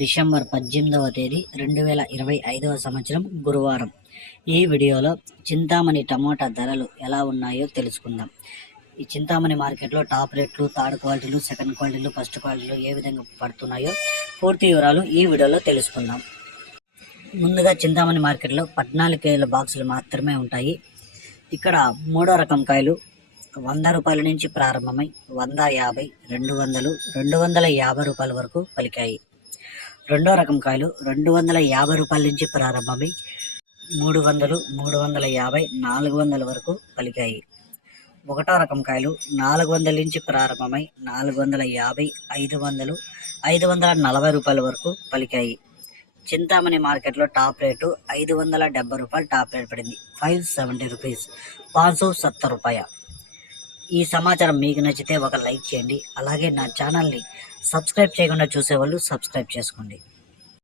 December పద్దెనిమిదవ తేదీ రెండు వేల ఇరవై ఐదవ సంవత్సరం గురువారం. ఈ వీడియోలో చింతామణి టమోటా ధరలు ఎలా ఉన్నాయో తెలుసుకుందాం. ఈ చింతామణి మార్కెట్లో టాప్ రేట్లు థర్డ్ క్వాలిటీలు సెకండ్ క్వాలిటీలు ఫస్ట్ క్వాలిటీలు ఏ విధంగా పడుతున్నాయో పూర్తి వివరాలు ఈ వీడియోలో తెలుసుకుందాం. ముందుగా చింతామణి మార్కెట్లో పద్నాలుగు కేజీల బాక్సులు మాత్రమే ఉంటాయి. ఇక్కడ మూడో రకం కాయలు వంద రూపాయల నుంచి ప్రారంభమై వంద యాభై రెండు వందలు రెండు వందల యాభై రూపాయల వరకు పలికాయి. రెండో రకం కాయలు రెండు వందల యాభై రూపాయల నుంచి ప్రారంభమై మూడు వందలు మూడు వందల యాభై నాలుగు వందల వరకు పలికాయి. ఒకటో రకం కాయలు నాలుగు వందల నుంచి ప్రారంభమై నాలుగు వందల యాభై ఐదు వందలు ఐదు వందల నలభై రూపాయల వరకు పలికాయి. చింతామణి మార్కెట్లో టాప్ రేటు ఐదు వందల డెబ్బై రూపాయలు టాప్ రేట్ పడింది. Five seventy rupees. పాంచ్ సత్త రూపాయ. ఈ సమాచారం మీకు నచ్చితే ఒక లైక్ చేయండి. అలాగే నా ఛానల్ని సబ్స్క్రైబ్ చేయకుండా చూసేవాళ్ళు సబ్స్క్రైబ్ చేసుకోండి.